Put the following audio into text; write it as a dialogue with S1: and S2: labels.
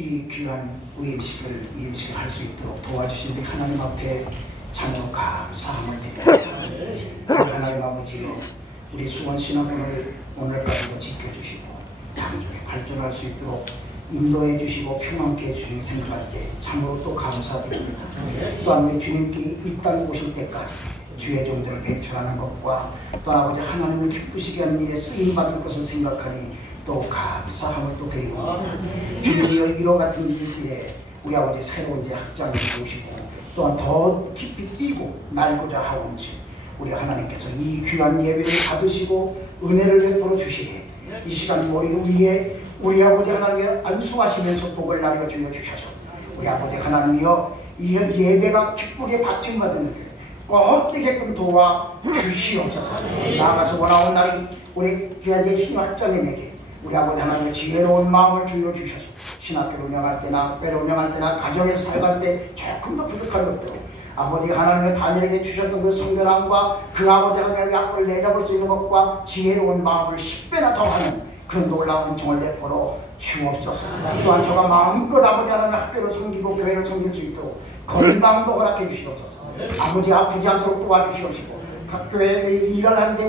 S1: 이 귀한 의임식을 의임식을 할 수 있도록 도와주신 우리 하나님 앞에 참으로 감사함을 드립니다. 하나님 아버지요 우리 수원 신학원을 오늘까지도 지켜주시고 당중에 발전할 수 있도록 인도해 주시고 평안케 해주시는 생각할 때 참으로 또 감사드립니다. 또한 우리 주님께 이 땅에 오실 때까지 주의 종들을 배출하는 것과 또 아버지 하나님을 기쁘시게 하는 일에 쓰임 받을 것을 생각하니 또 감사함을 또 드리고 주님이여 이와 같은 일에 우리 아버지 새로운 이제 학장을 주시고 또한 더 깊이 뛰고 날고자 하온지. 우리 하나님께서 이 귀한 예배를 받으시고 은혜를 베풀어 주시되 이 시간 우리 위에 우리 아버지 하나님의 안수하시면서 복을 나려 주여 주셔서 우리 아버지 하나님이여 이 예배가 기쁘게 받침받는 꼭 되게끔 도와 주시옵소서. 나아가서 원하온 날이 우리 귀한 제 신학장님에게 우리 아버지 하나님의 지혜로운 마음을 주여 주셔서 신학교를 운영할 때나 학교를 운영할 때나 가정에서 살갈 때 조금 더 부족함이 없도록 아버지 하나님의 단일에게 주셨던 그 성결함과 그 아버지 하나님의 약을 내다볼 수 있는 것과 지혜로운 마음을 10배나 더 하는 그런 놀라운 은총을 베풀어 주옵소서. 또한 저가 마음껏 아버지 하나님 학교를 섬기고 교회를 섬길 수 있도록 건강도 허락해 주시옵소서. 아버지 아프지 않도록 도와주시옵시고 각 교회에 일을 하는데